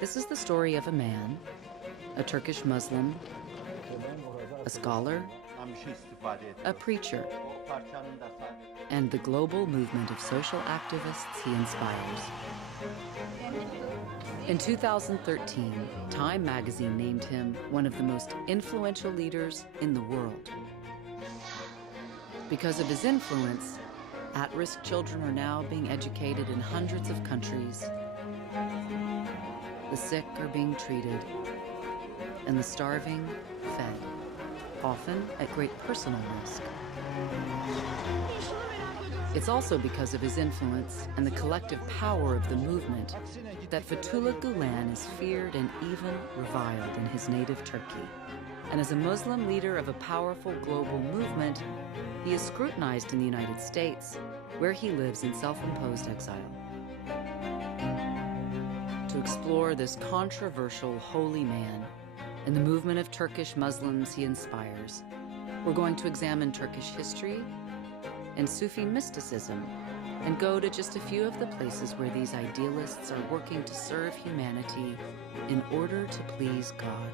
This is the story of a man, a Turkish Muslim, a scholar, a preacher, and the global movement of social activists he inspires. In 2013, Time magazine named him one of the most influential leaders in the world. Because of his influence, at-risk children are now being educated in hundreds of countries. The sick are being treated, and the starving fed, often at great personal risk. It's also because of his influence and the collective power of the movement that Fethullahe Gülene is feared and even reviled in his native Turkey. And as a Muslim leader of a powerful global movement, he is scrutinized in the United States, where he lives in self-imposed exile. To explore this controversial holy man and the movement of Turkish Muslims he inspires, we're going to examine Turkish history and Sufi mysticism and go to just a few of the places where these idealists are working to serve humanity in order to please God.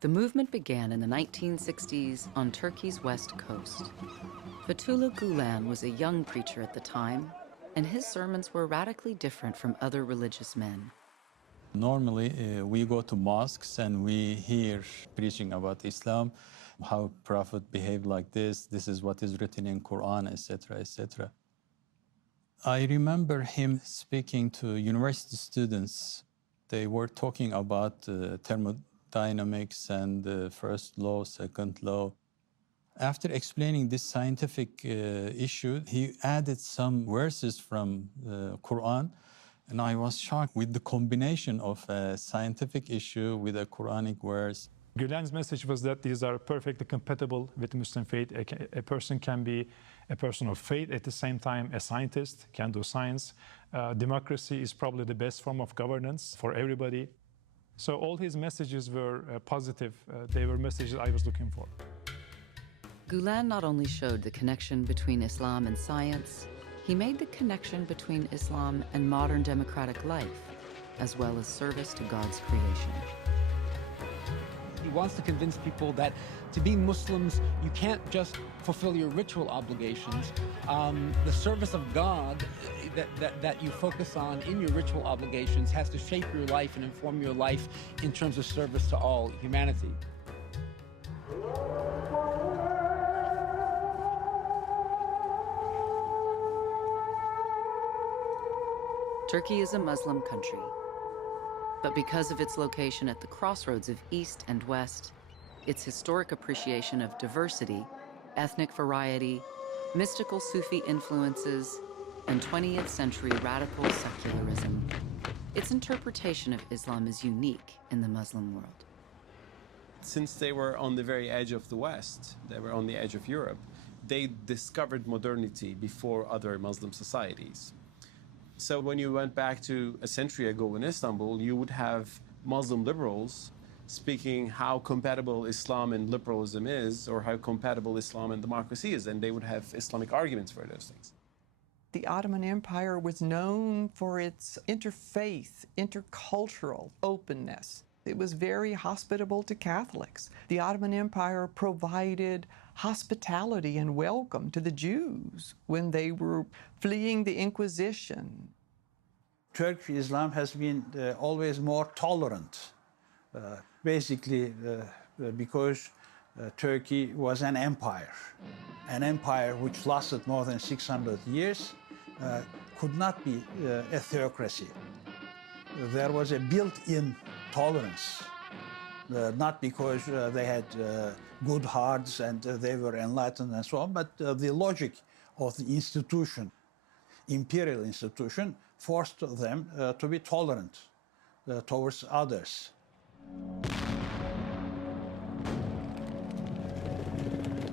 The movement began in the 1960s on Turkey's west coast. Fethullahe Gülene was a young preacher at the time, and his sermons were radically different from other religious men. Normally, we go to mosques and we hear preaching about Islam, how Prophet behaved like this is what is written in Quran, etc., etc. I remember him speaking to university students. They were talking about thermodynamics and the first law, second law. After explaining this scientific issue, he added some verses from the Quran, and I was shocked with the combination of a scientific issue with a Quranic verse. Gülene's message was that these are perfectly compatible with Muslim faith. A person can be a person of faith, at the same time a scientist, can do science. Democracy is probably the best form of governance for everybody. So all his messages were positive. They were messages I was looking for. Gülene not only showed the connection between Islam and science, he made the connection between Islam and modern democratic life, as well as service to God's creation. He wants to convince people that to be Muslims, you can't just fulfill your ritual obligations. The service of God that you focus on in your ritual obligations has to shape your life and inform your life in terms of service to all humanity. Turkey is a Muslim country, but because of its location at the crossroads of East and West, its historic appreciation of diversity, ethnic variety, mystical Sufi influences, and 20th century radical secularism, its interpretation of Islam is unique in the Muslim world. Since they were on the very edge of the West, they were on the edge of Europe, they discovered modernity before other Muslim societies. So when you went back to a century ago in Istanbul, you would have Muslim liberals speaking how compatible Islam and liberalism is, or how compatible Islam and democracy is, and they would have Islamic arguments for those things. The Ottoman Empire was known for its interfaith, intercultural openness. It was very hospitable to Catholics. The Ottoman Empire provided hospitality and welcome to the Jews when they were fleeing the Inquisition. Turkish Islam has been always more tolerant, basically because Turkey was an empire which lasted more than 600 years, could not be a theocracy. There was a built-in tolerance, not because they had good hearts and they were enlightened and so on, but the logic of the institution, imperial institution, forced them to be tolerant towards others.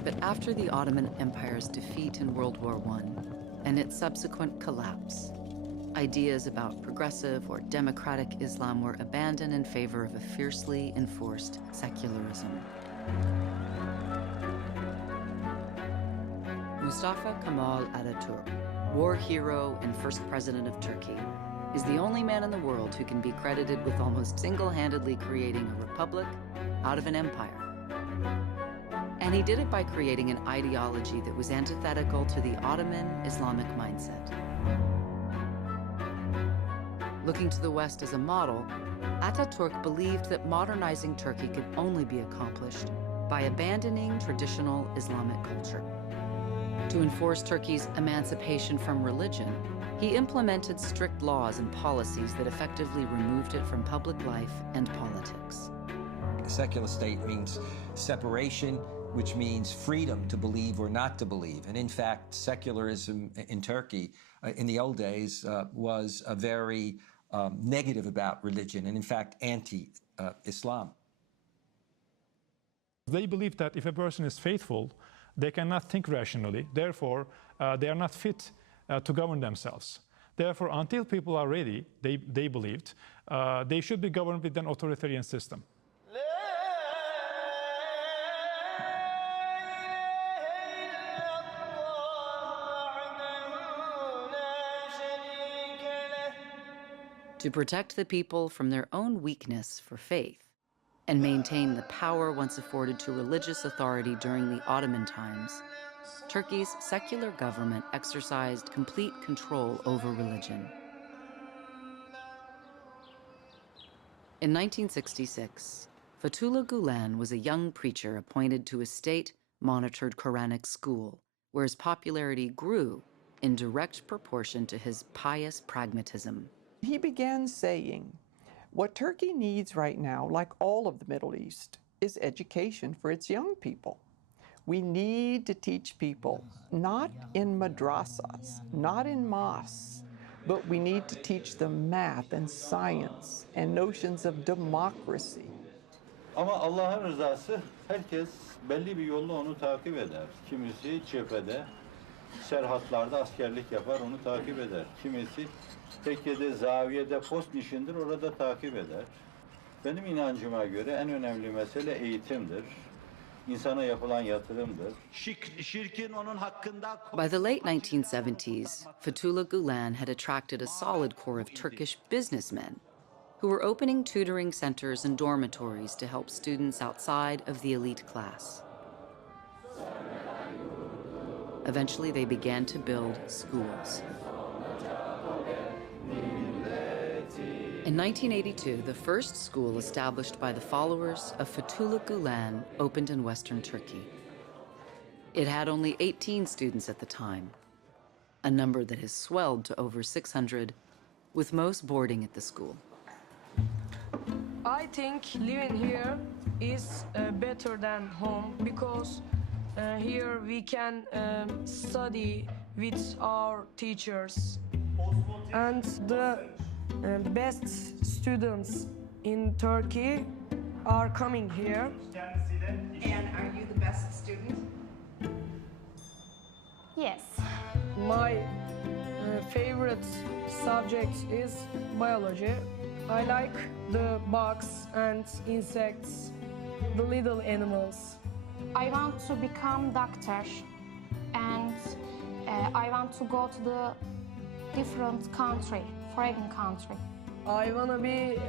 But after the Ottoman Empire's defeat in World War I and its subsequent collapse, ideas about progressive or democratic Islam were abandoned in favor of a fiercely enforced secularism. Mustafa Kemal Atatürk, war hero and first president of Turkey, is the only man in the world who can be credited with almost single-handedly creating a republic out of an empire. And he did it by creating an ideology that was antithetical to the Ottoman Islamic mindset. Looking to the West as a model, Atatürk believed that modernizing Turkey could only be accomplished by abandoning traditional Islamic culture. To enforce Turkey's emancipation from religion, he implemented strict laws and policies that effectively removed it from public life and politics. A secular state means separation, which means freedom to believe or not to believe. And in fact, secularism in Turkey in the old days was a very negative about religion and in fact anti-Islam. They believe that if a person is faithful, they cannot think rationally. Therefore, they are not fit to govern themselves. Therefore, until people are ready, they believed, they should be governed with an authoritarian system. To protect the people from their own weakness for faith and maintain the power once afforded to religious authority during the Ottoman times, Turkey's secular government exercised complete control over religion. In 1966, Fethullah Gülen was a young preacher appointed to a state-monitored Quranic school, where his popularity grew in direct proportion to his pious pragmatism. He began saying, what Turkey needs right now, like all of the Middle East, is education for its young people. We need to teach people, not in madrasas, not in mosques, but we need to teach them math and science and notions of democracy. Ama Allah'ın rızası, herkes belli bir yolla onu takip eder. Kimisi cephede, serhatlarda askerlik yapar, onu takip eder. Kimisi tekkede, zaviyede, post nişindir, orada takip eder. Benim inancıma göre en önemli mesele eğitimdir. İnsana yapılan yatırımdır. Şirkin onun hakkında... By the late 1970s, Fethullah Gülen had attracted a solid core of Turkish businessmen who were opening tutoring centers and dormitories to help students outside of the elite class. Eventually, they began to build schools. In 1982, the first school established by the followers of Fethullah Gülen opened in Western Turkey. It had only 18 students at the time, a number that has swelled to over 600, with most boarding at the school. I think living here is better than home because here we can study with our teachers. And the best students in Turkey are coming here. And are you the best student? Yes. My favorite subject is biology. I like the bugs and insects, the little animals. I want to become doctor and I want to go to the different country, foreign country. I want to be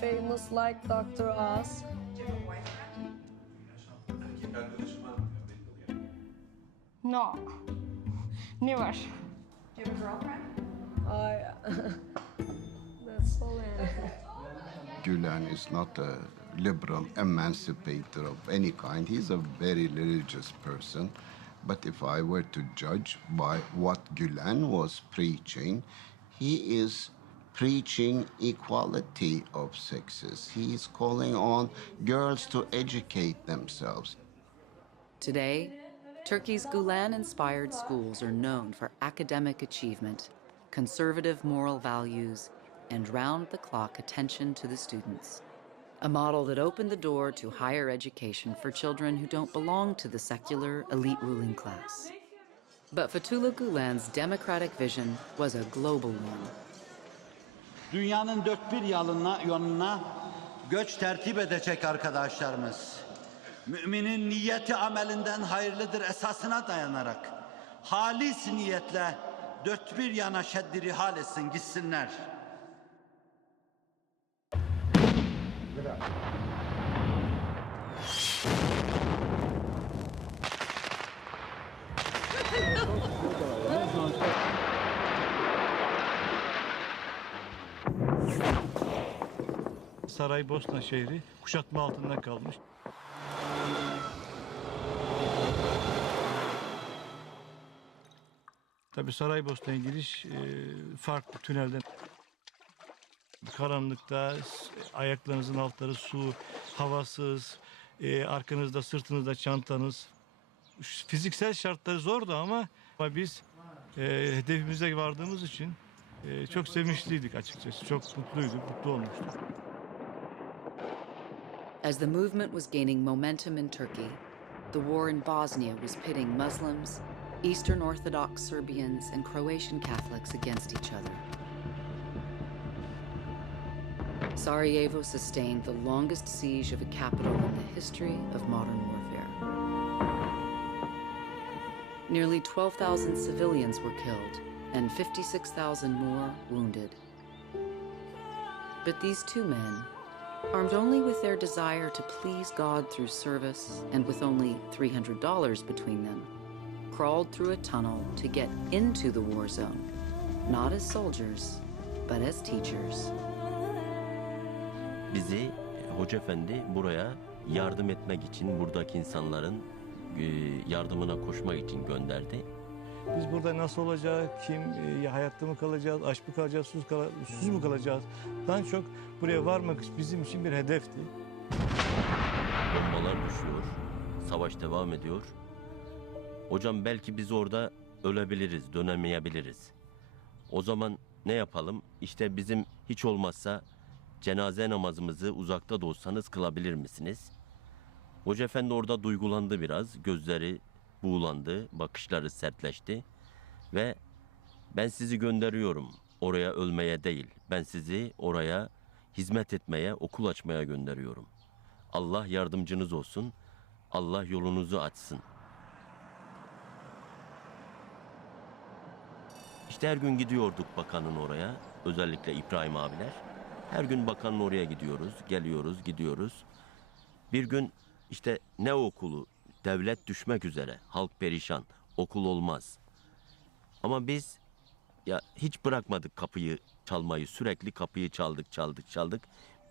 famous like Dr. Oz. No, never. Do you have a girlfriend? That's all. Gülen is not a liberal emancipator of any kind. He's a very religious person. But if I were to judge by what Gülen was preaching, he is preaching equality of sexes. He is calling on girls to educate themselves. Today, Turkey's Gülen-inspired schools are known for academic achievement, conservative moral values, and round-the-clock attention to the students. A model that opened the door to higher education for children who don't belong to the secular elite ruling class. But Fethullah Gülen's democratic vision was a global one. dünyanın dört bir yanına göç tertip edecek arkadaşlarımız. Müminin niyeti amelinden hayırlıdır esasına dayanarak halis niyetle dört bir yana şeddi rihal etsin gitsinler. Saraybosna şehri kuşatma altında kalmış. Tabii Saraybosna'ya giriş farklı tünelden. Karanlıkta ayaklarınızın altları su, havasız, arkanızda sırtınızda çantanız. Fiziksel şartları zordu ama biz hedefimize vardığımız için çok sevinçliydik açıkçası. Çok mutluyduk, mutlu olmuştuk. As the movement was gaining momentum in Turkey, the war in Bosnia was pitting Muslims, Eastern Orthodox Serbians, and Croatian Catholics against each other. Sarajevo sustained the longest siege of a capital in the history of modern warfare. Nearly 12,000 civilians were killed and 56,000 more wounded. But these two men, armed only with their desire to please God through service and with only $300 between them, crawled through a tunnel to get into the war zone, not as soldiers, but as teachers. Bizi Hoca Efendi buraya yardım etmek için, buradaki insanların yardımına koşmak için gönderdi. Biz burada nasıl olacak, hayatta mı kalacağız, aç mı kalacağız, susuz mu kalacağız? Daha çok buraya varmak bizim için bir hedefti. Bombalar düşüyor, savaş devam ediyor. Hocam belki biz orada ölebiliriz, dönemeyebiliriz. O zaman ne yapalım? İşte bizim hiç olmazsa cenaze namazımızı uzakta da olsanız kılabilir misiniz? Hoca Efendi orada duygulandı biraz, gözleri buğulandı, bakışları sertleşti ve ben sizi gönderiyorum oraya ölmeye değil, ben sizi oraya hizmet etmeye, okul açmaya gönderiyorum. Allah yardımcınız olsun, Allah yolunuzu açsın. İşte her gün gidiyorduk bakanın oraya, özellikle İbrahim abiler. Her gün bakanın oraya gidiyoruz, geliyoruz, gidiyoruz. Bir gün işte ne okulu? Devlet düşmek üzere, halk perişan, okul olmaz. Ama biz ya hiç bırakmadık kapıyı çalmayı, sürekli kapıyı çaldık.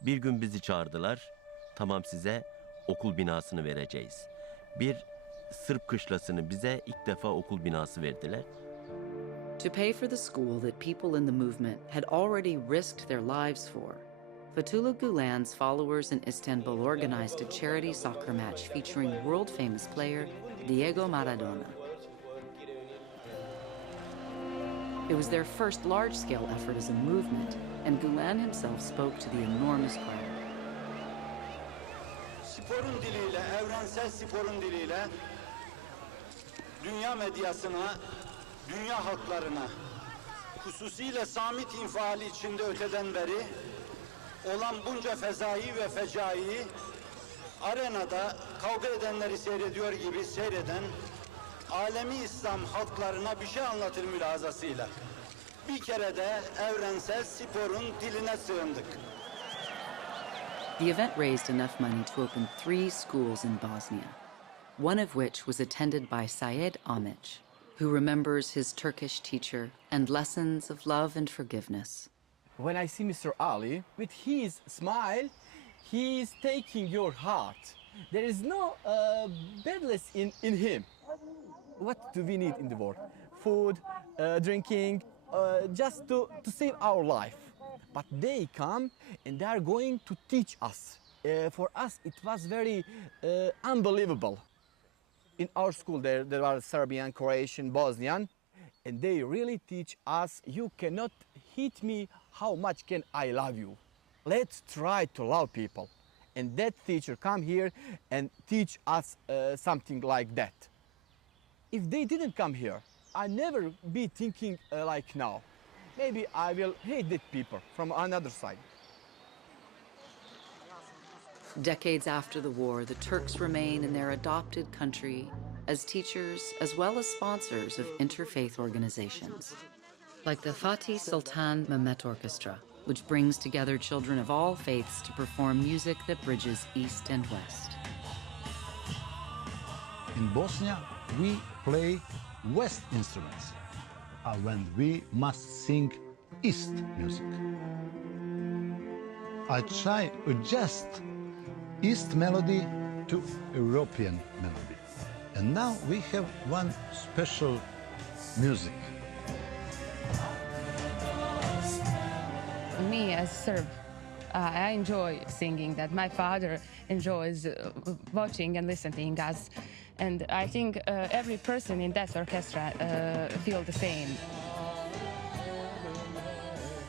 Bir gün bizi çağırdılar, tamam size okul binasını vereceğiz. Bir Sırp kışlasını bize ilk defa okul binası verdiler. To pay for the school that people in the movement had already risked their lives for, Fethullahe Gülene's followers in Istanbul organized a charity soccer match featuring world-famous player Diego Maradona. It was their first large-scale effort as a movement, and Gülen himself spoke to the enormous crowd. Sporun diliyle, evrensel sporun diliyle dünya medyasına, dünya halklarına, hususiyle Samit infiali içinde öteden beri olan bunca fezai ve fecai arenada kavga edenleri seyrediyor gibi seyreden alemi İslam halklarına bir şey anlatır mülazasıyla. Bir kere de evrensel sporun diline sığındık. The event raised enough money to open 3 schools in Bosnia, one of which was attended by Syed Amic, who remembers his Turkish teacher and lessons of love and forgiveness. When I see Mr. Ali, with his smile, he is taking your heart. There is no badness in him. What do we need in the world? Food, drinking, just to save our life. But they come and they are going to teach us. For us, it was very unbelievable. In our school, there are Serbian, Croatian, Bosnian, and they really teach us, you cannot hit me, how much can I love you? Let's try to love people. And that teacher come here and teach us something like that. If they didn't come here, I never be thinking like now. maybe I will hate the people from another side. Decades after the war, the Turks remain in their adopted country as teachers as well as sponsors of interfaith organizations, like the Fatih Sultan Mehmet Orchestra, which brings together children of all faiths to perform music that bridges East and West. In Bosnia, we play West instruments when we must sing East music. I try to adjust East melody to European melody. And now we have one special music. Me as Serb, I enjoy singing that. My father enjoys watching and listening us. And I think every person in that orchestra feels the same.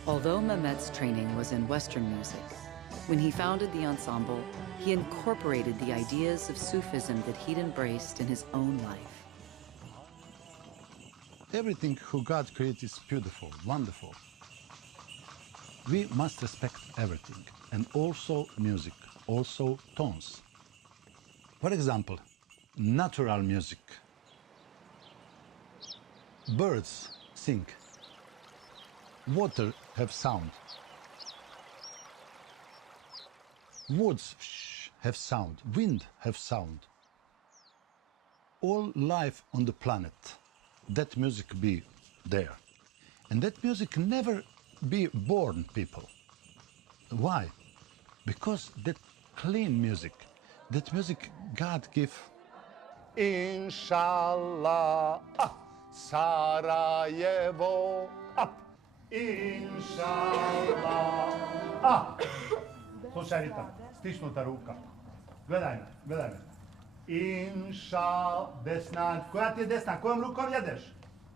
Although Mehmet's training was in Western music, when he founded the ensemble, he incorporated the ideas of Sufism that he'd embraced in his own life. Everything who God created is beautiful, wonderful. We must respect everything, and also music, also tones. For example, natural music. Birds sing. Water have sound. Woods have sound. Wind have sound. All life on the planet, that music be there. And that music never be born people. Why? Because that clean music, that music God give. Inshallah, Sarajevo, up. Inshallah, Slušaj ritam, stisnuta ruka. Gledaj me. Desna, koja ti je desna? Kojom rukom jedeš?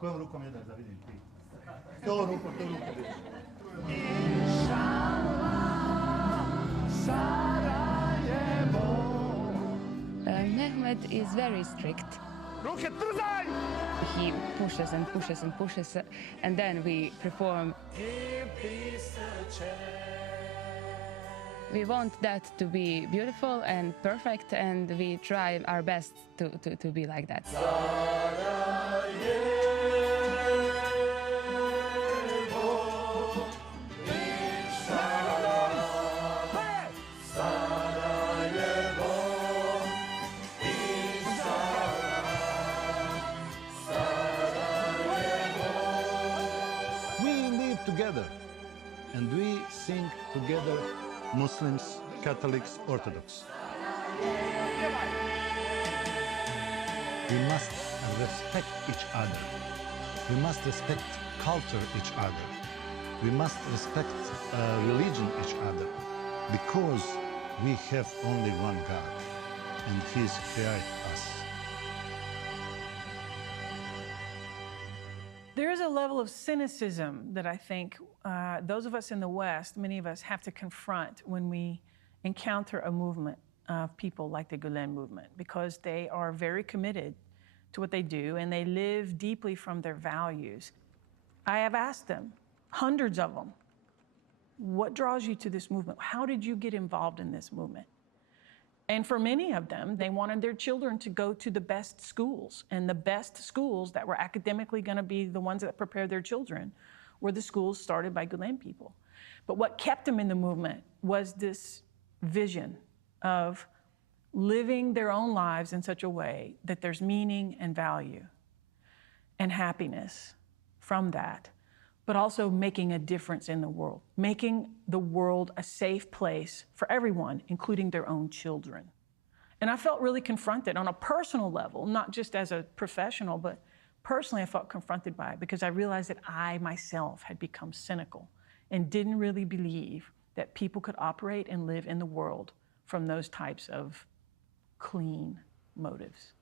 Kojom rukom jedeš, da vidim ti? To rukom vidiš. Inshallah, Sarajevo. Mehmet is very strict. Ruke trzaj! He pushes and pushes and pushes, and then we perform. We want that to be beautiful and perfect, and we try our best to be like that. We live together, and we sing together. Muslims, Catholics, Orthodox. We must respect each other. We must respect culture each other. We must respect religion each other, because we have only one God, and He's created us. There is a level of cynicism that I think those of us in the West, many of us, have to confront when we encounter a movement of people like the Gülen movement, because they are very committed to what they do and they live deeply from their values. I have asked them, hundreds of them, what draws you to this movement? How did you get involved in this movement? And for many of them, they wanted their children to go to the best schools, and the best schools that were academically going to be the ones that prepared their children were the schools started by Gülen people. But what kept them in the movement was this vision of living their own lives in such a way that there's meaning and value and happiness from that, but also making a difference in the world, making the world a safe place for everyone, including their own children. And I felt really confronted on a personal level, not just as a professional, but personally I felt confronted by it, because I realized that I myself had become cynical and didn't really believe that people could operate and live in the world from those types of clean motives.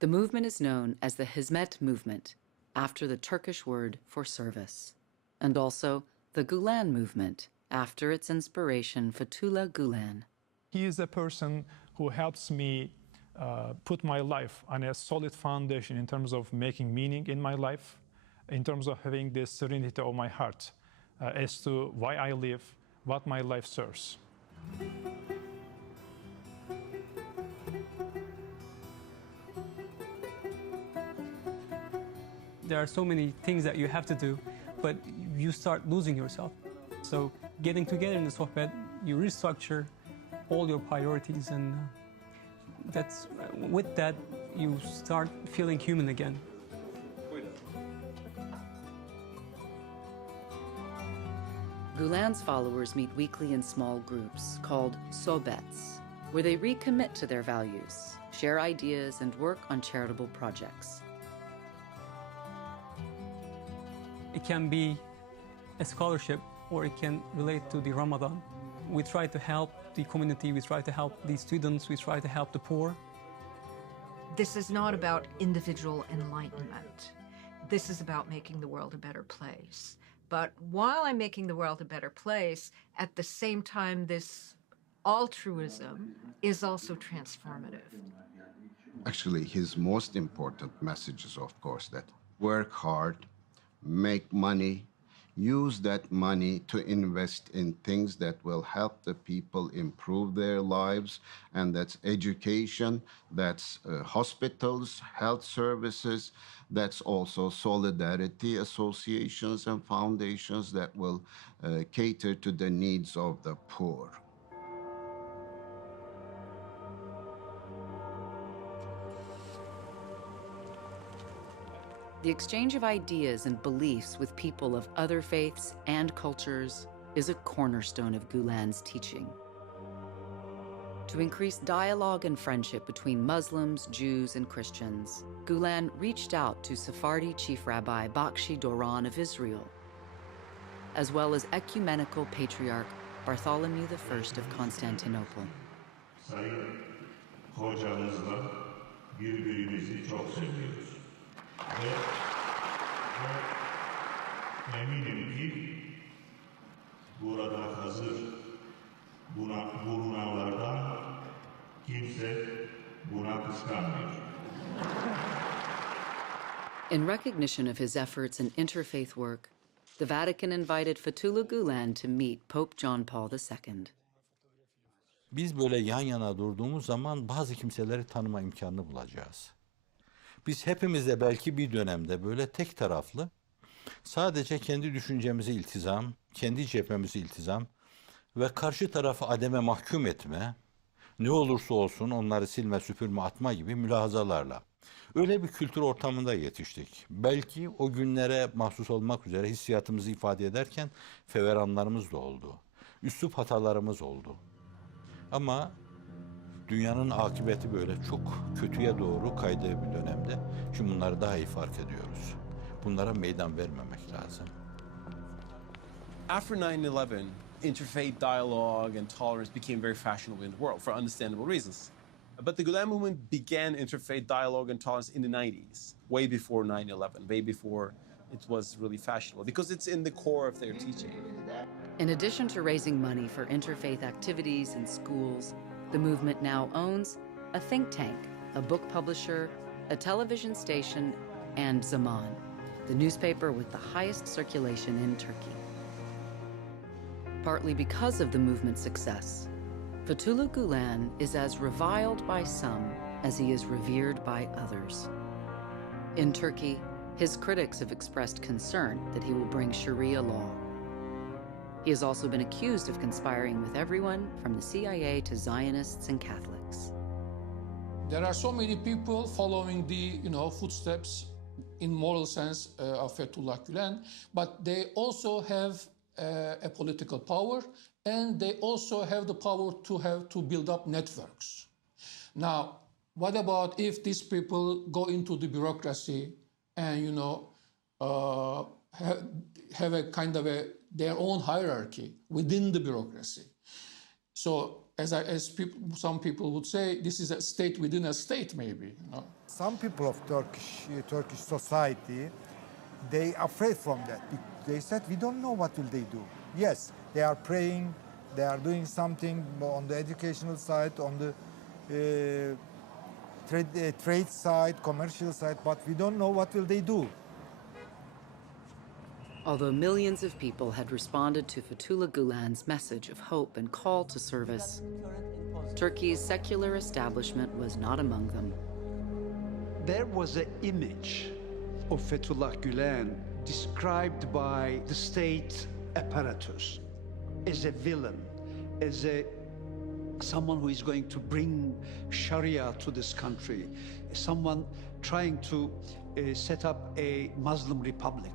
The movement is known as the Hizmet movement, after the Turkish word for service, and also the Gülen movement, after its inspiration Fethullah Gülen. He is a person who helps me put my life on a solid foundation in terms of making meaning in my life, in terms of having this serenity of my heart as to why I live, what my life serves. There are so many things that you have to do, but you start losing yourself. So getting together in the sohbet, you restructure all your priorities, and with that, you start feeling human again. Gülen's followers meet weekly in small groups called sohbets, where they recommit to their values, share ideas, and work on charitable projects. It can be a scholarship, or it can relate to the Ramadan. We try to help the community, we try to help the students, we try to help the poor. This is not about individual enlightenment. This is about making the world a better place. But while I'm making the world a better place, at the same time, this altruism is also transformative. Actually, his most important message is, of course, that work hard, make money, use that money to invest in things that will help the people improve their lives, and that's education, that's hospitals, health services, that's also solidarity associations and foundations that will cater to the needs of the poor. The exchange of ideas and beliefs with people of other faiths and cultures is a cornerstone of Gülen's teaching. To increase dialogue and friendship between Muslims, Jews, and Christians, Gülen reached out to Sephardi Chief Rabbi Bakshi Doron of Israel, as well as Ecumenical Patriarch Bartholomew I of Constantinople. Sayın hocamızla birbirimizi çok seviyoruz. Ve eminim ki burada hazır bulunanlardan kimse buna kıskanmıyor. In recognition of his efforts in interfaith work, the Vatican invited Fethullah Gülen to meet Pope John Paul II. Biz böyle yan yana durduğumuz zaman bazı kimseleri tanıma imkanı bulacağız. Biz hepimiz de belki bir dönemde böyle tek taraflı, sadece kendi düşüncemizi iltizam, kendi cephemizi iltizam ve karşı tarafı ademe mahkum etme, ne olursa olsun onları silme, süpürme, atma gibi mülahazalarla. Öyle bir kültür ortamında yetiştik. Belki o günlere mahsus olmak üzere hissiyatımızı ifade ederken feveranlarımız da oldu. Üslup hatalarımız oldu. Ama dünyanın akıbeti böyle çok kötüye doğru kaydığı bir dönemde. Şimdi bunları daha iyi fark ediyoruz. Bunlara meydan vermemek lazım. After 9/11, interfaith dialogue and tolerance became very fashionable in the world for understandable reasons. But the Gülen movement began interfaith dialogue and tolerance in the 90s, way before 9/11, way before it was really fashionable, because it's in the core of their teaching. In addition to raising money for interfaith activities in schools, the movement now owns a think tank, a book publisher, a television station, and Zaman, the newspaper with the highest circulation in Turkey. Partly because of the movement's success, Fethullah Gülen is as reviled by some as he is revered by others. In Turkey, his critics have expressed concern that he will bring Sharia law. He has also been accused of conspiring with everyone from the CIA to Zionists and Catholics. There are so many people following the footsteps in moral sense of Fethullah Gülen, but they also have a political power, and they also have the power to build up networks. Now, what about if these people go into the bureaucracy and have a kind of their own hierarchy within the bureaucracy? So, some people would say, this is a state within a state, maybe. Some people of Turkish society, they are afraid from that. They said, we don't know what will they do. Yes, they are praying, they are doing something on the educational side, on the trade side, commercial side, but we don't know what will they do. Although millions of people had responded to Fethullahe Gülen's message of hope and call to service, Turkey's secular establishment was not among them. There was an image of Fethullah Gülen described by the state apparatus as a villain, as someone who is going to bring Sharia to this country, someone trying to set up a Muslim republic.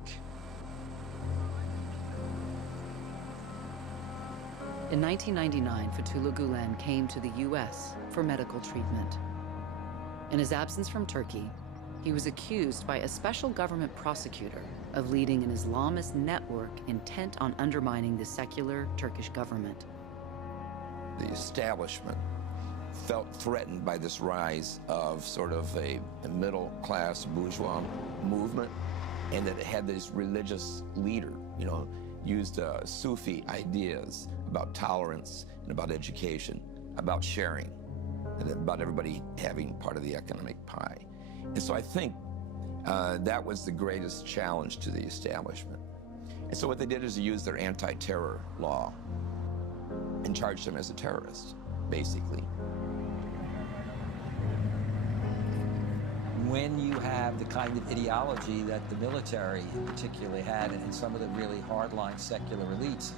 In 1999, Fethullah Gülen came to the U.S. for medical treatment. In his absence from Turkey, he was accused by a special government prosecutor of leading an Islamist network intent on undermining the secular Turkish government. The establishment felt threatened by this rise of sort of a middle-class bourgeois movement, and that it had this religious leader, used Sufi ideas about tolerance and about education, about sharing, and about everybody having part of the economic pie. And so I think that was the greatest challenge to the establishment. And so what they did is they used their anti-terror law and charged him as a terrorist, basically. When you have the kind of ideology that the military in particular had, and some of the really hardline secular elites,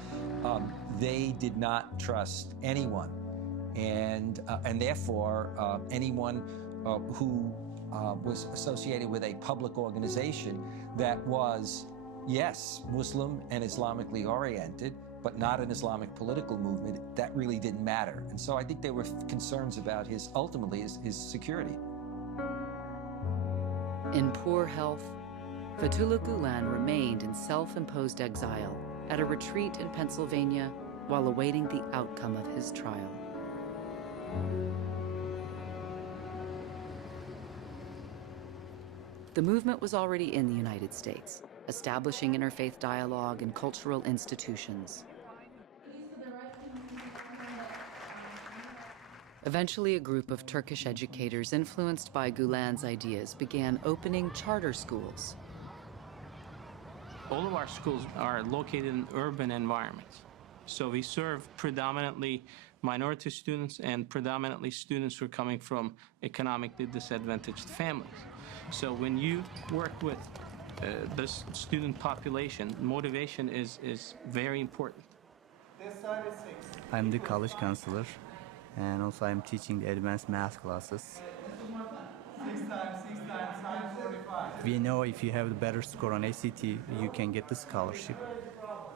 they did not trust anyone. And therefore, anyone who was associated with a public organization that was, yes, Muslim and Islamically oriented, but not an Islamic political movement, that really didn't matter. And so I think there were concerns about ultimately his security. In poor health, Fethullah Gülen remained in self-imposed exile at a retreat in Pennsylvania while awaiting the outcome of his trial. The movement was already in the United States, establishing interfaith dialogue and cultural institutions. Eventually, a group of Turkish educators influenced by Gülen's ideas began opening charter schools. All of our schools are located in urban environments. So we serve predominantly minority students and predominantly students who are coming from economically disadvantaged families. So when you work with this student population, motivation is very important. I'm the college counselor, and also I'm teaching the advanced math classes. 6 times 45. We know if you have the better score on ACT, you can get the scholarship.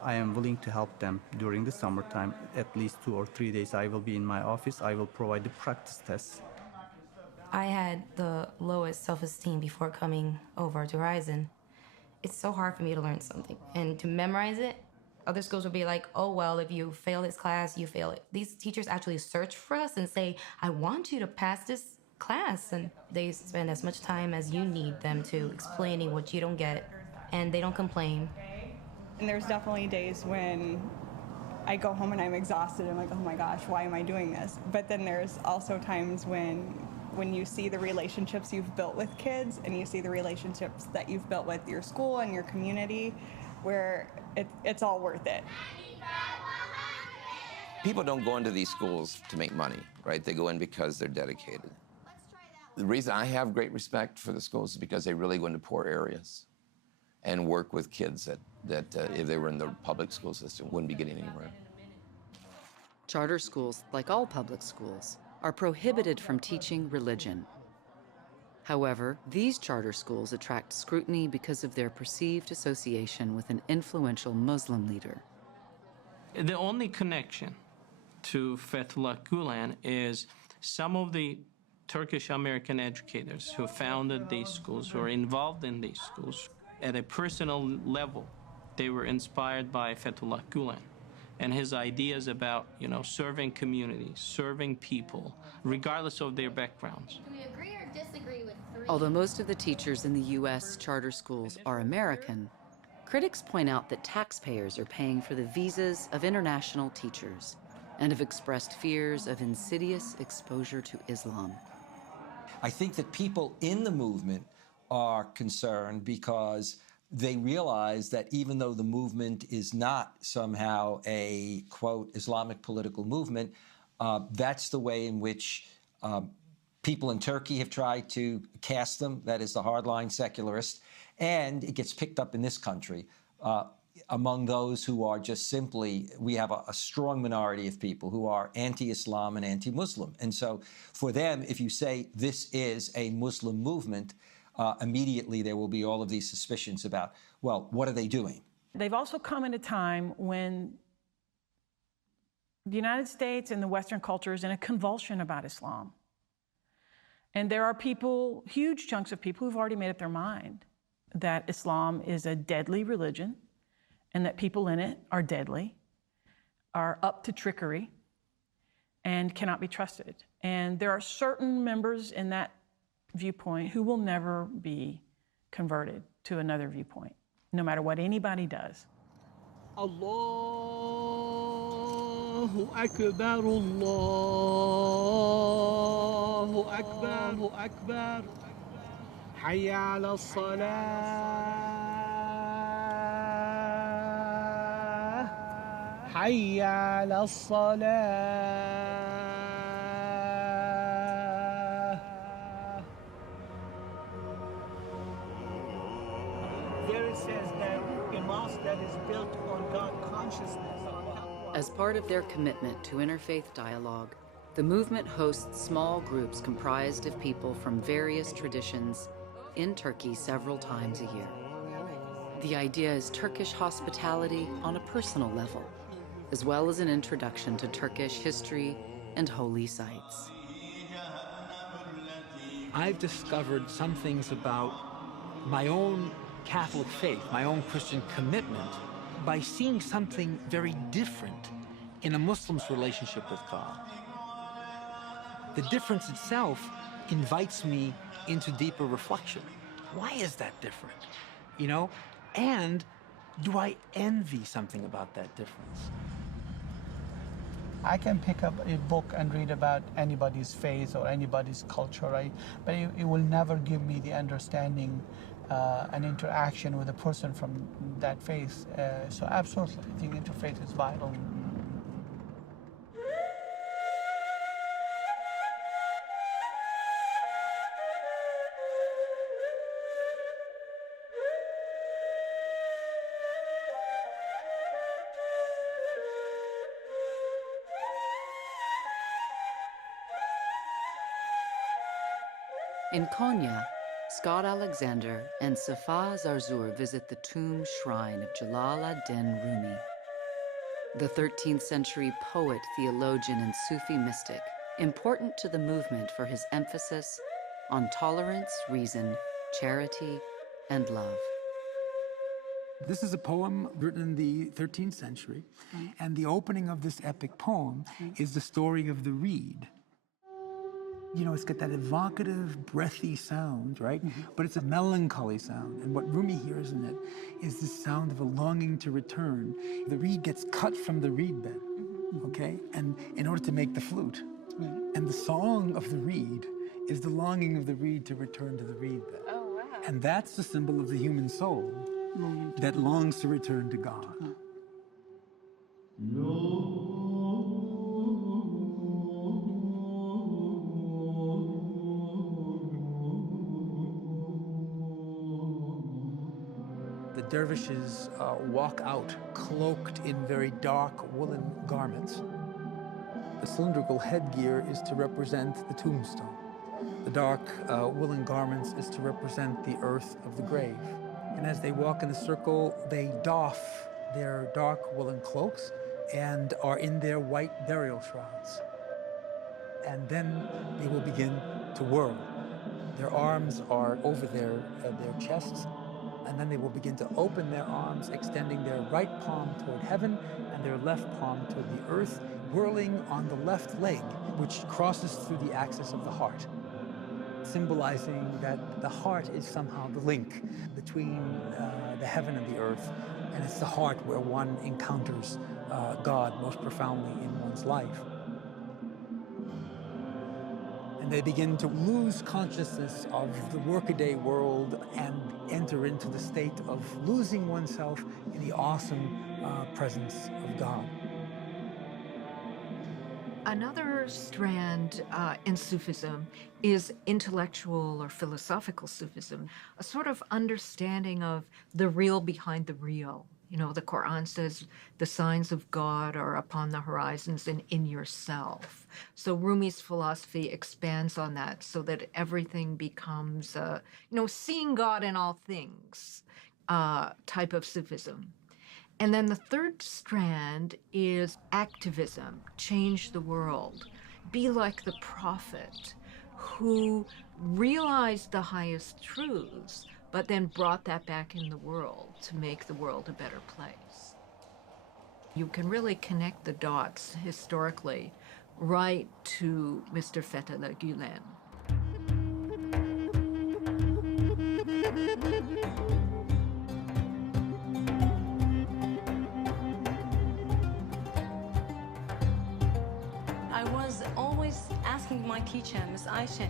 I am willing to help them during the summertime. At least 2 or 3 days I will be in my office. I will provide the practice tests. I had the lowest self-esteem before coming over to Horizon. It's so hard for me to learn something and to memorize it. Other schools will be like, oh, well, if you fail this class, you fail it. These teachers actually search for us and say, I want you to pass this class. And they spend as much time as you need them to explaining what you don't get, and they don't complain. And there's definitely days when I go home and I'm exhausted. I'm like, oh my gosh, why am I doing this? But then there's also times when you see the relationships you've built with kids and you see the relationships that you've built with your school and your community, where it's all worth it. People don't go into these schools to make money, right? They go in because they're dedicated. The reason I have great respect for the schools is because they really go into poor areas and work with kids that if they were in the public school system, wouldn't be getting anywhere. Charter schools, like all public schools, are prohibited from teaching religion. However, these charter schools attract scrutiny because of their perceived association with an influential Muslim leader. The only connection to Fethullah Gülen is some of the Turkish American educators who founded these schools, who are involved in these schools. At a personal level, they were inspired by Fethullah Gülen and his ideas about, serving communities, serving people, regardless of their backgrounds. Do we agree or disagree with 3? Although most of the teachers in the U.S. charter schools are American, critics point out that taxpayers are paying for the visas of international teachers and have expressed fears of insidious exposure to Islam. I think that people in the movement are concerned because they realize that even though the movement is not somehow a, quote, Islamic political movement, that's the way in which people in Turkey have tried to cast them, that is the hardline secularist, and it gets picked up in this country among those who are just simply, we have a strong minority of people who are anti-Islam and anti-Muslim. And so for them, if you say this is a Muslim movement, immediately there will be all of these suspicions about, well, what are they doing? They've also come at a time when the United States and the Western culture is in a convulsion about Islam. And there are people, huge chunks of people, who've already made up their mind that Islam is a deadly religion and that people in it are deadly, are up to trickery, and cannot be trusted. And there are certain members in that viewpoint who will never be converted to another viewpoint, no matter what anybody does. Allahu Akbar, Allahu Akbar, Allahu Akbar. Hayya ala salah, hayya ala salah. There it says that a mosque that is built on God consciousness. As part of their commitment to interfaith dialogue, the movement hosts small groups comprised of people from various traditions in Turkey several times a year. The idea is Turkish hospitality on a personal level, as well as an introduction to Turkish history and holy sites. I've discovered some things about my own Catholic faith, my own Christian commitment, by seeing something very different in a Muslim's relationship with God. The difference itself invites me into deeper reflection. Why is that different? You know? And do I envy something about that difference? I can pick up a book and read about anybody's faith or anybody's culture, right? But it will never give me the understanding and interaction with a person from that faith. So absolutely, I think interfaith is vital. In Konya, Scott Alexander and Safa Zarzur visit the tomb shrine of Jalal ad-Din Rumi, the 13th century poet, theologian, and Sufi mystic, important to the movement for his emphasis on tolerance, reason, charity, and love. This is a poem written in the 13th century, and the opening of this epic poem is the story of the reed. You know, it's got that evocative, breathy sound, right? But it's a melancholy sound. And what Rumi hears in it is the sound of a longing to return. The reed gets cut from the reed bed, okay? And in order to make the flute. And the song of the reed is the longing of the reed to return to the reed bed. Oh, wow. And that's the symbol of the human soul that longs to return to God. The dervishes walk out cloaked in very dark woolen garments. The cylindrical headgear is to represent the tombstone. The dark woolen garments is to represent the earth of the grave. And as they walk in the circle, they doff their dark woolen cloaks and are in their white burial shrouds. And then they will begin to whirl. Their arms are over their chests, and then they will begin to open their arms, extending their right palm toward heaven and their left palm toward the earth, whirling on the left leg, which crosses through the axis of the heart, symbolizing that the heart is somehow the link between the heaven and the earth, and it's the heart where one encounters God most profoundly in one's life. And They begin to lose consciousness of the workaday world and enter into the state of losing oneself in the awesome presence of God. Another strand in Sufism is intellectual or philosophical Sufism, a sort of understanding of the real behind the real. You know, the Quran says the signs of God are upon the horizons and in yourself. So Rumi's philosophy expands on that so that everything becomes, seeing God in all things type of Sufism. And then the third strand is activism, change the world, be like the prophet who realized the highest truths, but then brought that back in the world to make the world a better place. You can really connect the dots historically right to Mr. Fethullahe Gülene. I was always asking my teacher, Ms. Aisha,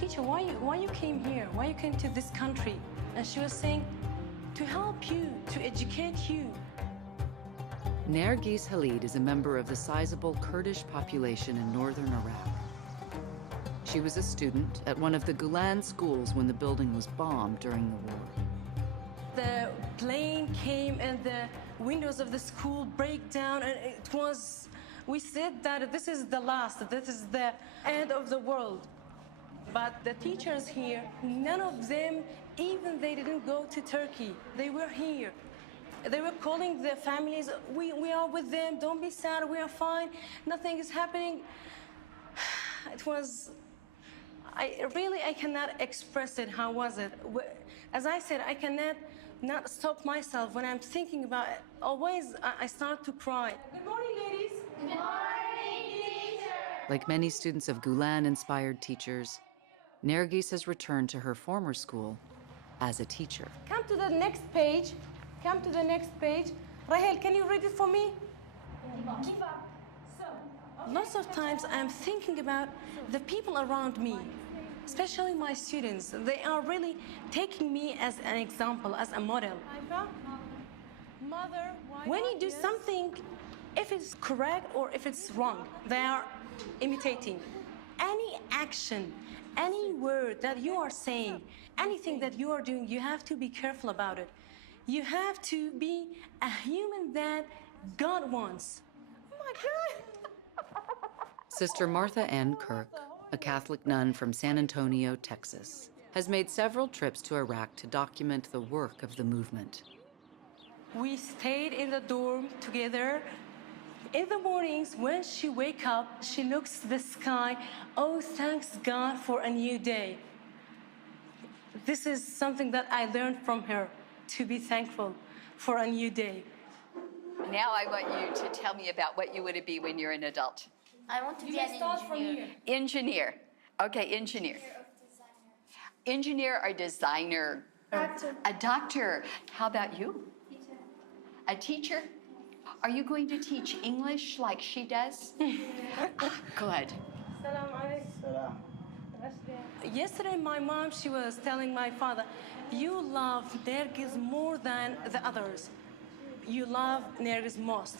teacher, why you came here? Why you came to this country? And she was saying, to help you, to educate you. Nergis Khalid is a member of the sizable Kurdish population in northern Iraq. She was a student at one of the Gulen schools when the building was bombed during the war. The plane came and the windows of the school break down, and it was, we said that this is the last, this is the end of the world. But the teachers here, none of them, even they didn't go to Turkey. They were here. They were calling their families, we are with them, don't be sad, we are fine, nothing is happening. It was, I cannot express it, how was it? As I said, I cannot not stop myself when I'm thinking about it. Always, I start to cry. Good morning, ladies. Good morning, teacher. Like many students of Gulen-inspired teachers, Nergis has returned to her former school as a teacher. Come to the next page. Come to the next page. Rahel, can you read it for me? Lots of times I'm thinking about the people around me, especially my students. They are really taking me as an example, as a model. Mother, when you do something, if it's correct or if it's wrong, they are imitating. Any action, any word that you are saying, anything that you are doing, you have to be careful about it. You have to be a human that God wants. Oh my God! Sister Martha Ann Kirk, a Catholic nun from San Antonio, Texas, has made several trips to Iraq to document the work of the movement. We stayed in the dorm together. In the mornings, when she wakes up, she looks to the sky. Oh, thanks God for a new day. This is something that I learned from her, to be thankful for a new day. Now I want you to tell me about what you want to be when you're an adult. I want to be an engineer. Engineer. Okay, engineer. Engineer or designer? Doctor. A doctor. How about you? Teacher. A teacher? Are you going to teach English like she does? Good. Yesterday, my mom, she was telling my father, you love Nergis more than the others. You love Nergis most.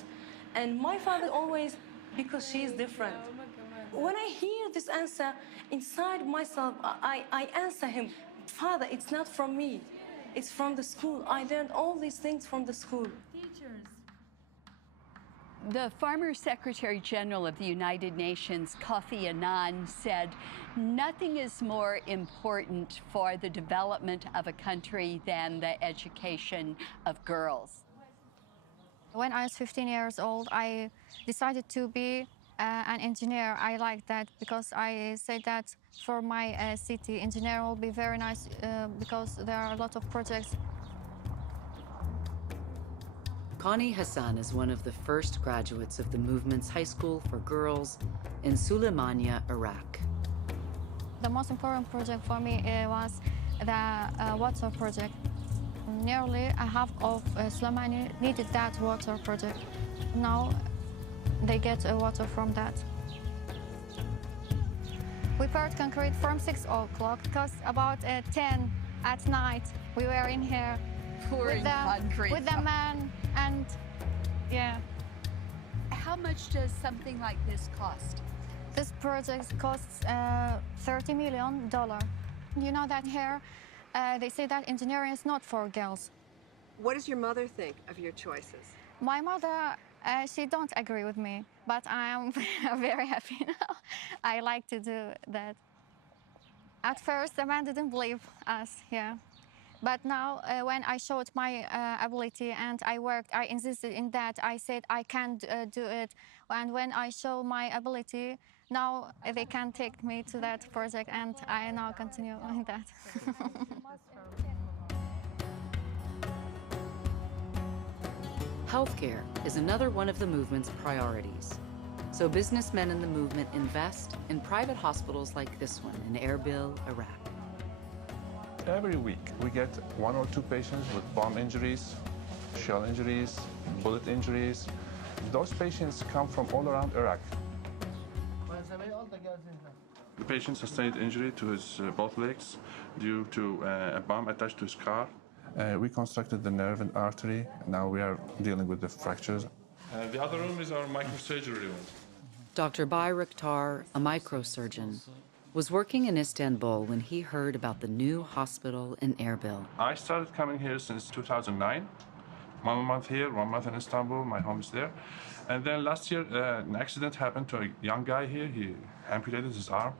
And my father always, because she is different. When I hear this answer, inside myself, I answer him, Father, it's not from me. It's from the school. I learned all these things from the school. Teachers. The former Secretary General of the United Nations, Kofi Annan, said, nothing is more important for the development of a country than the education of girls. When I was 15 years old, I decided to be an engineer. I like that because I said that for my city, engineer will be very nice because there are a lot of projects. Connie Hassan is one of the first graduates of the movement's high school for girls in Suleimania, Iraq. The most important project for me was the water project. Nearly a half of Suleimania needed that water project. Now they get water from that. We poured concrete from 6 o'clock because about 10 at night we were in here Pouring concrete. with the man and yeah. How much does something like this cost? This project costs $30 million. You know that here they say that engineering is not for girls. What does your mother think of your choices? My mother, she don't agree with me, but I am very happy now. I like to do that. At first, the man didn't believe us here. But now, when I showed my ability and I worked, I insisted in that. I said I can do it. And when I show my ability, now they can take me to that project and I now continue in that. Healthcare is another one of the movement's priorities. So businessmen in the movement invest in private hospitals like this one in Erbil, Iraq. Every week, we get 1 or 2 patients with bomb injuries, shell injuries, bullet injuries. Those patients come from all around Iraq. The patient sustained injury to his both legs due to a bomb attached to his car. We constructed the nerve and artery. Now we are dealing with the fractures. The other room is our microsurgery room. Dr. Bayraktar, a microsurgeon, was working in Istanbul when he heard about the new hospital in Erbil. I started coming here since 2009. 1 month here, 1 month in Istanbul, my home is there. And then last year, an accident happened to a young guy here. He amputated his arm.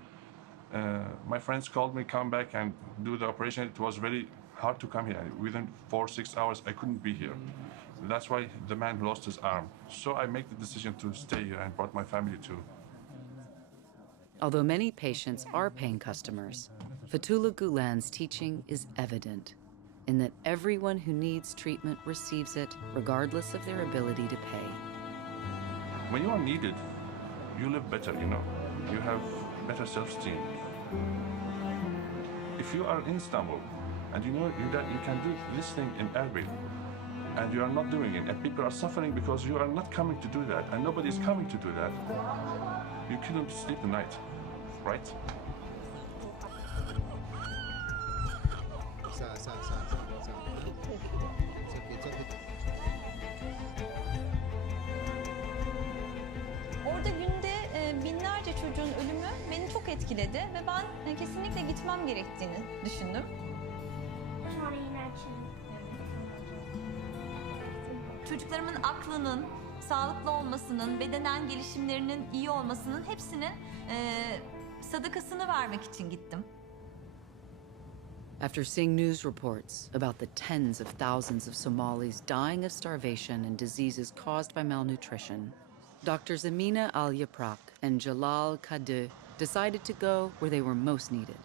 My friends called me, come back and do the operation. It was very hard to come here. Within 4 or 6 hours, I couldn't be here. That's why the man lost his arm. So I made the decision to stay here and brought my family too. Although many patients are paying customers, Fethullahe Gülen's teaching is evident in that everyone who needs treatment receives it regardless of their ability to pay. When you are needed, you live better, you know. You have better self-esteem. If you are in Istanbul and you know that you can do this thing in Erbil and you are not doing it, and people are suffering because you are not coming to do that, and nobody is coming to do that, you couldn't sleep the night, right? Orada günde binlerce çocuğun ölümü beni çok etkiledi ve ben kesinlikle gitmem gerektiğini düşündüm. Çocuklarımın aklının sağlıklı olmasının, bedenen gelişimlerinin iyi olmasının hepsinin sadakasını vermek için gittim. After seeing news reports about the tens of thousands of Somalis dying of starvation and diseases caused by malnutrition, Drs. Amina Al-Yaprak and Jalal Kadeh decided to go where they were most needed,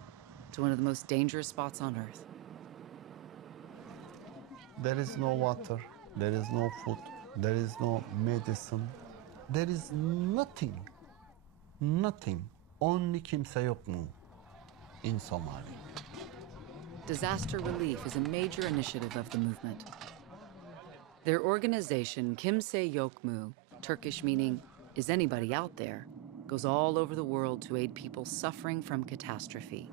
to one of the most dangerous spots on Earth. There is no water, there is no food, there is no medicine, there is nothing, only kimse yok mu in Somalia. Disaster relief is a major initiative of the movement. Their organization, Kimse Yok Mu, Turkish meaning, is anybody out there, goes all over the world to aid people suffering from catastrophe,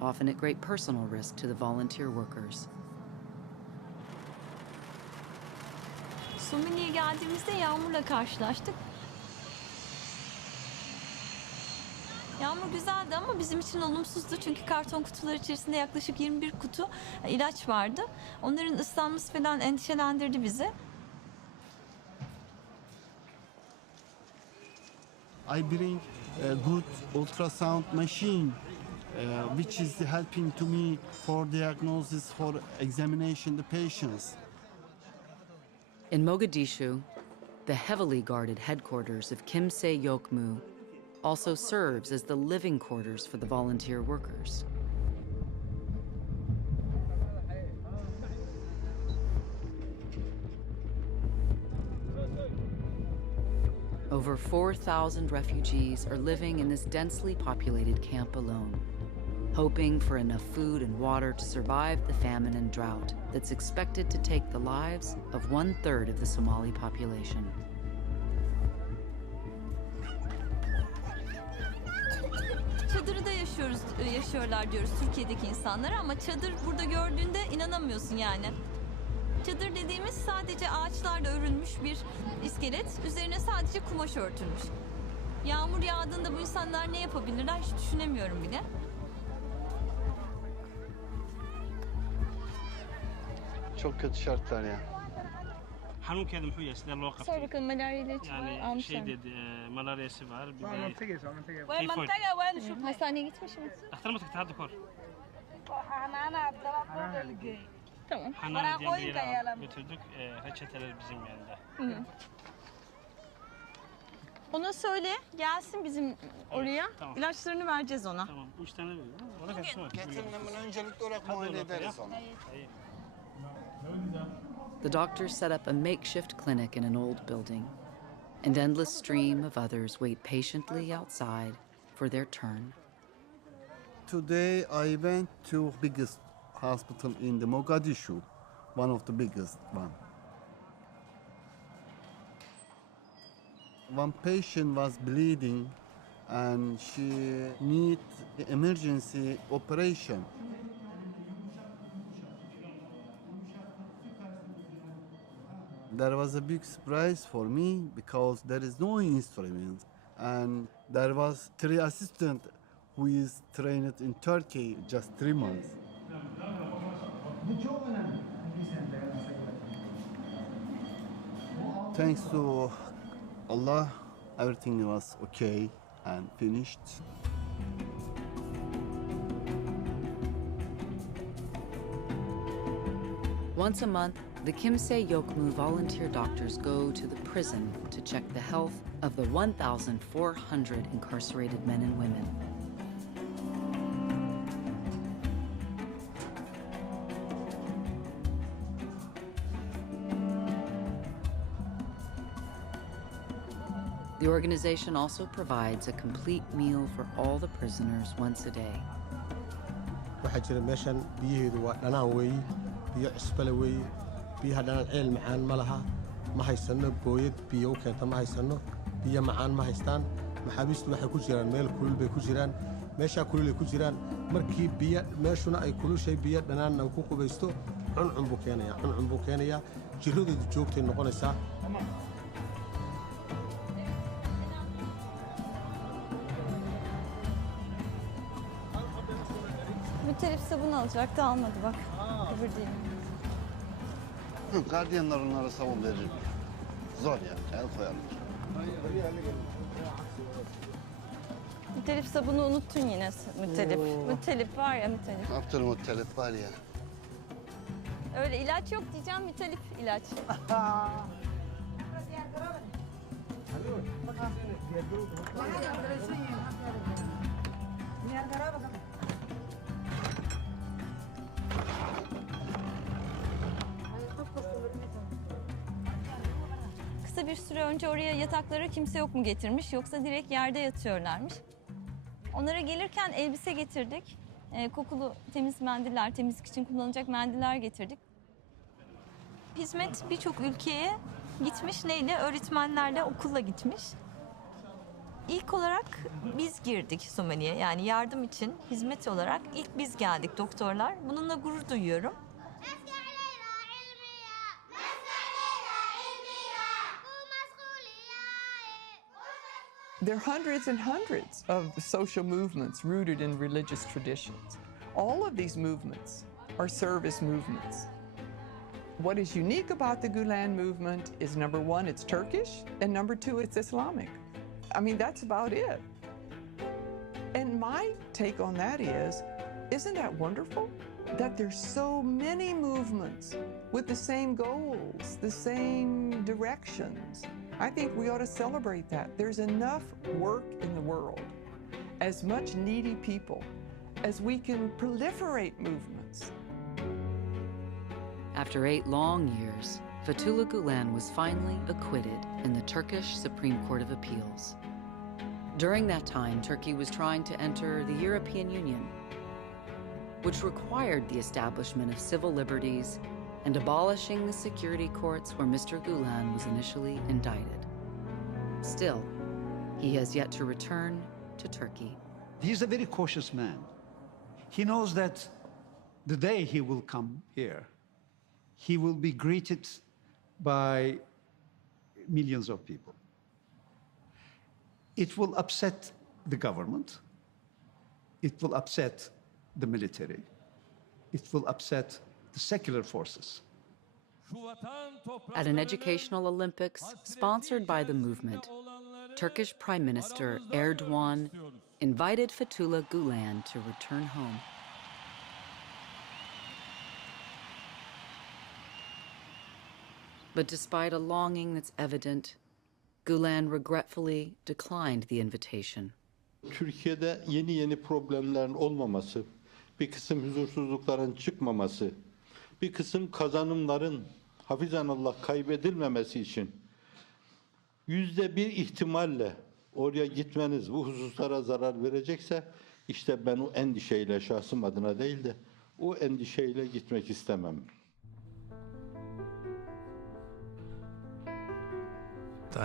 often at great personal risk to the volunteer workers. Somali'ye geldiğimizde yağmurla karşılaştık. Yağmur güzeldi ama bizim için olumsuzdu çünkü karton kutular içerisinde yaklaşık 21 kutu ilaç vardı. Onların ıslanması falan endişelendirdi bizi. I bring a good ultrasound machine, which is helping to me for diagnosis, for examination the patients. In Mogadishu, the heavily guarded headquarters of Kimse Yok Mu also serves as the living quarters for the volunteer workers. Over 4,000 refugees are living in this densely populated camp alone, hoping for enough food and water to survive the famine and drought that's expected to take the lives of 1/3 of the Somali population. yaşıyorlar diyoruz Türkiye'deki insanlara ama çadır burada gördüğünde inanamıyorsun yani. Çadır dediğimiz sadece ağaçlarla örülmüş bir iskelet, üzerine sadece kumaş örtülmüş. Yağmur yağdığında bu insanlar ne yapabilirler hiç düşünemiyorum bile. Çok kötü şartlar ya. Xanuunkeeda muxuu yahay sidee loo qabtay? Sor bakalım malaria ilacı var, Yani almışlar. malaryası var, bir de Hastaneye gitmiş mi? dhakhtar ma tagtay hadda kahor? Tamam. Xanaana diye bir yere götürdük, reçeteler bizim yanında. Ona söyle gelsin bizim oraya. tamam. İlaçlarını vereceğiz ona. Tamam, 3 tane veriyorum. Ona kaçsın var. Öncelikli olarak muayene ederiz onu. The doctors set up a makeshift clinic in an old building. An endless stream of others wait patiently outside for their turn. Today I went to biggest hospital in the Mogadishu, one of the biggest one. One patient was bleeding and she need emergency operation. There was a big surprise for me because there is no instrument and there was 3 assistants who is trained in Turkey just 3 months. Thanks to Allah, everything was okay and finished. Once a month, the Kimse Yokmu volunteer doctors go to the prison to check the health of the 1,400 incarcerated men and women. The organization also provides a complete meal for all the prisoners once a day. waxaa jira meeshan biyaheedu waa dhanaan weeyi biyo cusbale weeyi biyaha dhanaan ceel macaan ma laha ma haysano booyad biyo u keenta ma haysano biyo macaan ma haystaan maxaabiistu waxay ku jiraan meel kulul bay ku jiraan meeshaa kululay ku jiraan markii biyo meeshuna ay kulushay biyo dhanaanna ku qubaysto cuncun buu keenayaa jirradoodu joogtay noqonaysaa. Mütelif sabun alacaktı almadı bak. Öbür değil. Gardiyanlar onlara sabun verir. Zor yani, el koyarlar. Mütelif sabunu unuttun yine Mütelif. Mütelif var ya Mütelif. Ne yaptın Mütelif var ya. Öyle ilaç yok diyeceğim Mütelif ilaç. Kısa bir süre önce oraya yatakları kimse yok mu getirmiş yoksa direkt yerde yatıyorlarmış. Onlara gelirken elbise getirdik. Kokulu temiz mendiller, temizlik için kullanılacak mendiller getirdik. Hizmet birçok ülkeye gitmiş. Neyle? Öğretmenlerle okulla gitmiş. İlk olarak biz girdik Somali'ye. Yani yardım için hizmet olarak ilk biz geldik doktorlar. Bununla gurur duyuyorum. There are hundreds and hundreds of social movements rooted in religious traditions. All of these movements are service movements. What is unique about the Gülen movement is number one, it's Turkish, and number two, it's Islamic. I mean, that's about it. And my take on that is, isn't that wonderful? That there's so many movements with the same goals, the same directions. I think we ought to celebrate that. There's enough work in the world, as much needy people, as we can proliferate movements. After 8 long years, Fethullah Gülen was finally acquitted in the Turkish Supreme Court of Appeals. During that time, Turkey was trying to enter the European Union, which required the establishment of civil liberties and abolishing the security courts where Mr. Gülen was initially indicted. Still, he has yet to return to Turkey. He's a very cautious man. He knows that the day he will come here, he will be greeted by millions of people. It will upset the government. It will upset the military. It will upset the secular forces. At an educational Olympics sponsored by the movement, Turkish Prime Minister Erdogan invited Fethullahe Gülene to return home. But despite a longing that's evident, Gülene regretfully declined the invitation. Türkiye'de yeni problemlerin olmaması, bir kısım huzursuzlukların çıkmaması, bir kısım kazanımların hafizanallah kaybedilmemesi için %1 ihtimalle oraya gitmeniz bu hususlara zarar verecekse işte ben o endişeyle şahsım adına değil de o endişeyle gitmek istemem.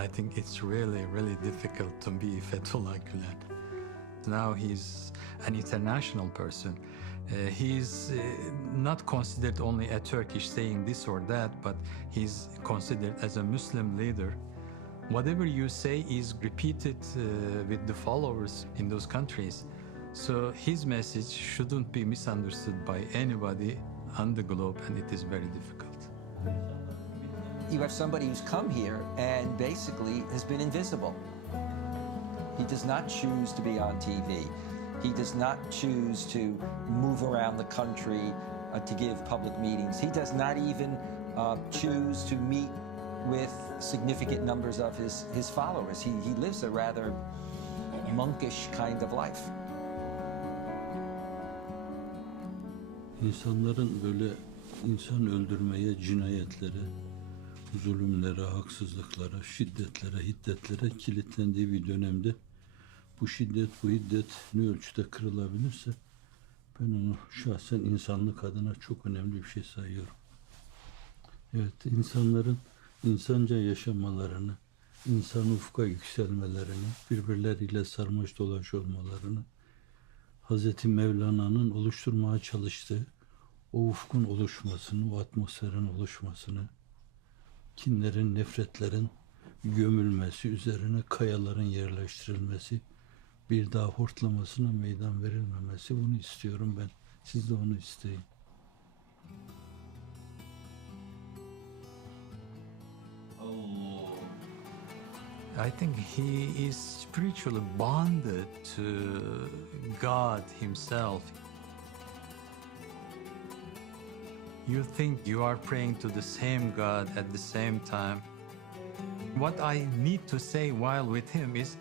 I think it's really difficult to be Fethullahe Gülene. Now he's an international person. He's not considered only a Turkish saying this or that, but he's considered as a Muslim leader. Whatever you say is repeated with the followers in those countries. So his message shouldn't be misunderstood by anybody on the globe, and it is very difficult. You have somebody who's come here and basically has been invisible. He does not choose to be on TV. He does not choose to move around the country to give public meetings. He does not even choose to meet with significant numbers of his followers. He lives a rather monkish kind of life. İnsanların böyle insan öldürmeye, cinayetlere, zulümlere, haksızlıklara, şiddetlere, hiddetlere kilitlendiği bir dönemde bu şiddet, bu hiddet ne ölçüde kırılabilirse ben onu şahsen insanlık adına çok önemli bir şey sayıyorum. Evet, insanların insanca yaşamalarını, insan ufka yükselmelerini, birbirleriyle sarmaş dolaş olmalarını, Hz. Mevlana'nın oluşturmaya çalıştığı o ufkun oluşmasını, o atmosferin oluşmasını, kinlerin, nefretlerin gömülmesi, üzerine kayaların yerleştirilmesi, bir daha hortlamasına meydan verilmemesi, bunu istiyorum ben. Siz de onu isteyin. I think he is spiritually bonded to God himself. You think you are praying to the same God at the same time. What I need to say while with him is,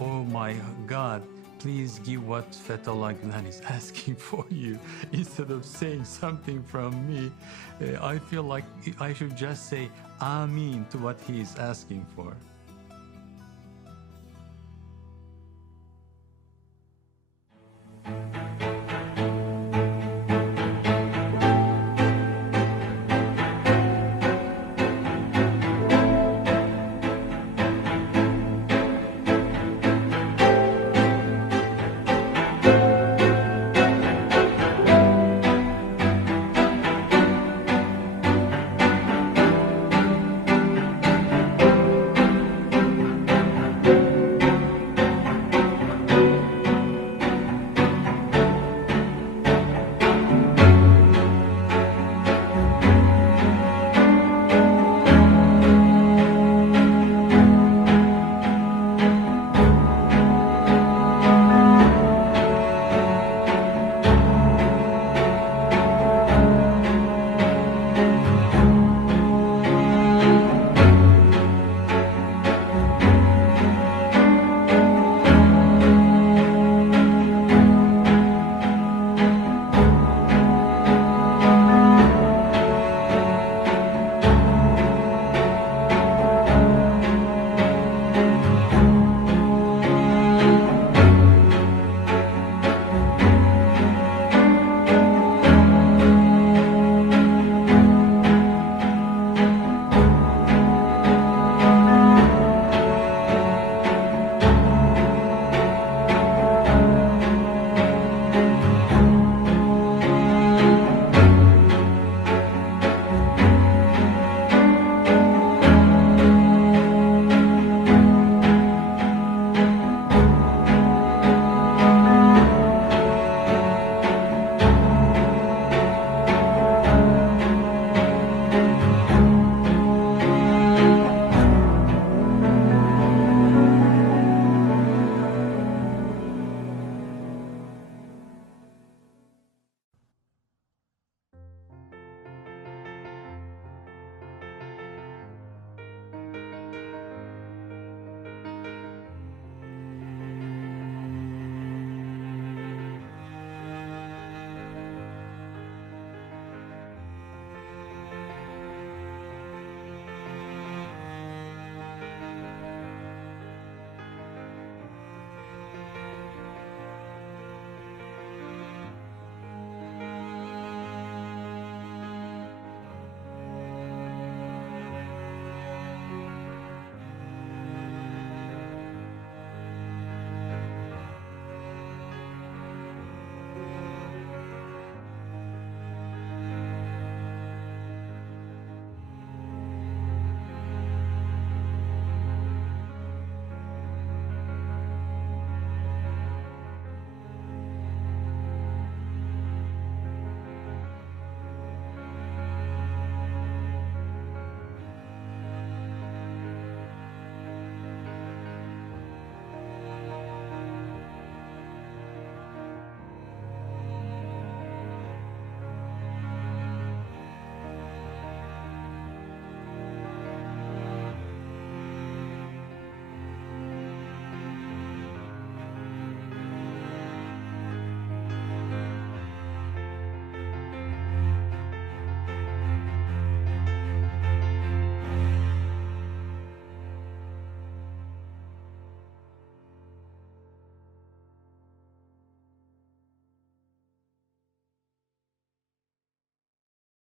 oh my God, please give what Fethullahe Gülene is asking for you. Instead of saying something from me, I feel like I should just say Amin to what he is asking for.